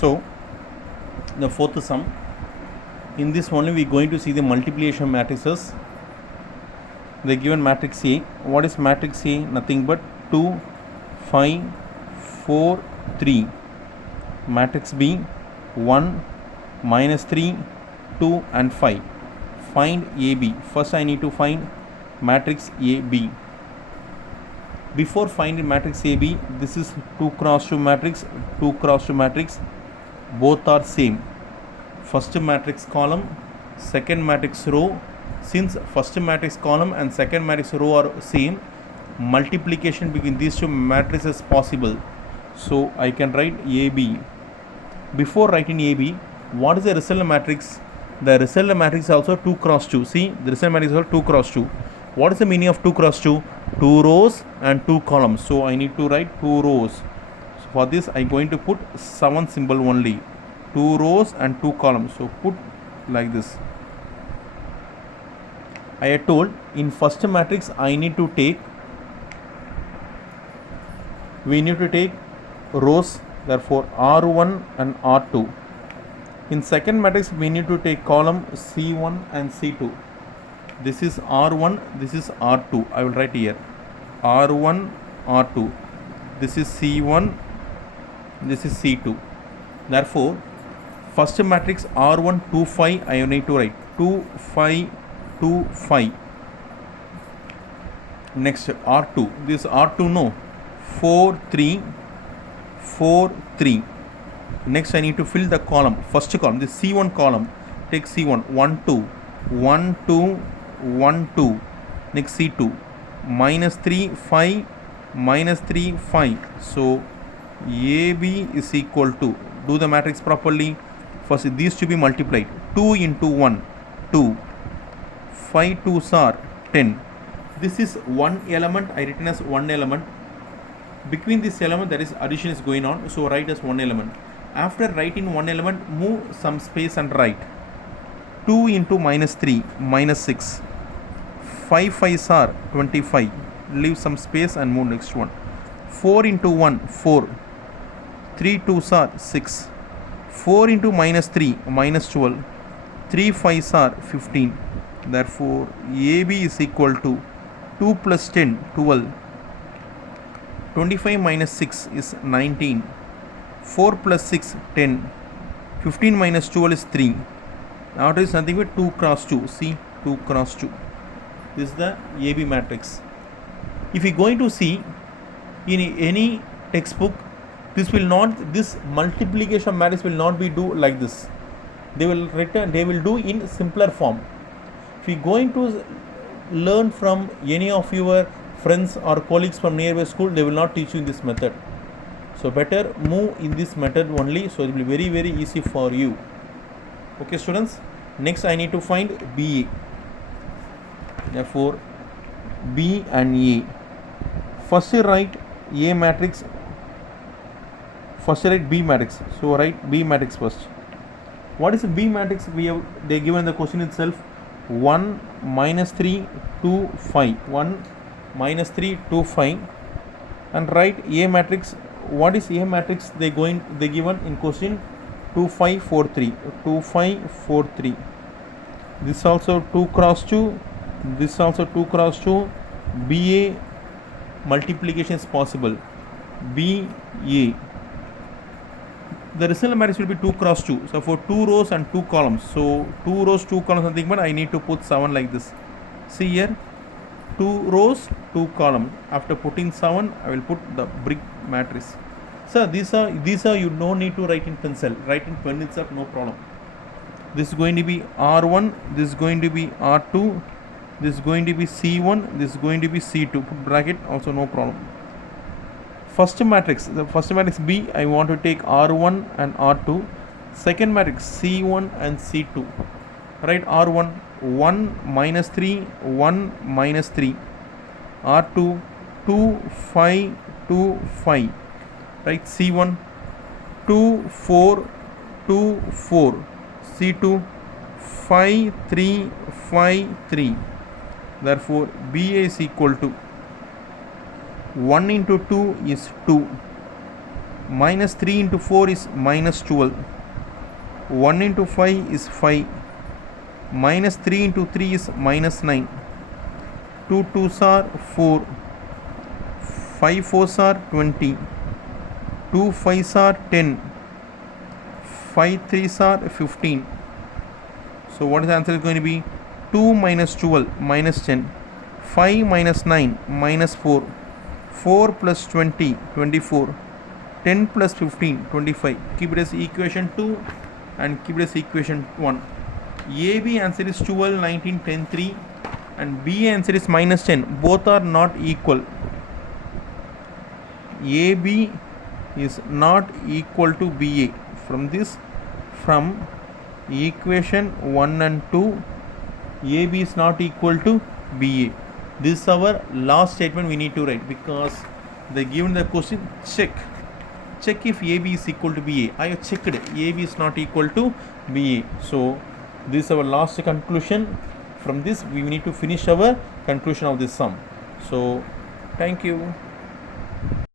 So the fourth sum, in this only we are going to see the multiplication matrices. The given matrix A, what is matrix A? Nothing but 2, 5, 4, 3. Matrix B, 1, -3, 2 and 5. Find AB. First I need to find matrix AB. Before finding matrix AB, this is 2 cross 2 matrix, 2 cross 2 matrix, both are same. First matrix column, second matrix row. Since first matrix column and second matrix row are same, multiplication between these two matrices is possible. So I can write AB. Before writing AB, what is the resultant matrix? The resultant matrix is also 2 cross 2. See, the resultant matrix is also 2 cross 2. What is the meaning of 2 cross 2? 2 rows and 2 columns. So I need to write 2 rows. So for this I am going to put 7 symbol only. 2 rows and 2 columns. So put like this. I had told in first matrix we need to take rows, therefore R1 and R2. In second matrix we need to take column C1 and C2. This is R1, this is R2. I will write here R1, R2. This is C1, this is C2. Therefore first matrix R1 2 5 I need to write 2 5 2 5. Next R2, this R2 no, 4 3 4 3. Next I need to fill the column, first column, this C1 column. Take C1 1 2 1 2 1 2. Next C2 -3 5 -3 5. So AB is equal to, do the matrix properly. First these to be multiplied, 2 into 1 2, 5 2s are 10. This is one element, I written as one element. Between this element there is addition is going on, so write as one element. After writing one element, move some space and write 2 into -3 -6. 5 5s are 25. Leave some space and move next one. 4 into 1 4. 3 2s are 6. 4 into -3 -12. 3 5s are 15. Therefore AB is equal to 2 plus 10 12. 25 minus 6 is 19. 4 plus 6 10. 15 minus 12 is 3. Now it is nothing but 2 cross 2. See, 2 cross 2. This is the AB matrix. If you are going to see in any textbook, this multiplication matrix will not be do like this. They will do in simpler form. If you are going to learn from any of your friends or colleagues from nearby school, they will not teach you in this method. So better move in this method only, so it will be very very easy for you. Okay students, next I need to find BA. Therefore B and A. First write A matrix, first write B matrix. So write B matrix first. What is a B matrix? They given the question itself. 1 -3 2 5. 1 -3 2 5. And write A matrix. What is A matrix? They given in question 2 5 4 3. 2 5 4 3. This also 2 cross 2. This also 2 cross 2. BA multiplication is possible. BA. The resultant matrix will be 2 cross 2. So for 2 rows and 2 columns. So 2 rows 2 columns something, but I need to put 7 like this. See here, 2 rows 2 columns. After putting 7, I will put the brick matrix. So these are you don't need to write in pencil. Write in pen itself, no problem. This is going to be R1. This is going to be R2. This is going to be C1. This is going to be C2. Put bracket also, no problem. First matrix, the first matrix B, I want to take R1 and R2. Second matrix C1 and C2. Write R1 1 -3 1 -3. R2 2 5 2 5. Write C1 2 4 2 4. C2 5 3 5 3. Therefore BA is equal to 1 into 2 is 2. minus 3 into 4 is minus 12, 1 into 5 is 5, minus 3 into 3 is minus 9, 2 2s are 4, 5 4s are 20, 2 5s are 10, 5 3s are 15. So what is the answer is going to be? 2 minus 12 minus 10, 5 minus 9 minus 4, 4 plus 20 24, 10 plus 15 25. Keep it as equation 2 and keep it as equation 1. AB answer is 12, 19, 10, 3 and B answer is minus 10. Both are not equal. AB is not equal to BA. From equation 1 and 2, AB is not equal to BA. This is our last statement we need to write, because they given the question, check if AB is equal to BA. I have checked it. AB is not equal to BA. So this is our last conclusion. From this we need to finish our conclusion of this sum. So thank you.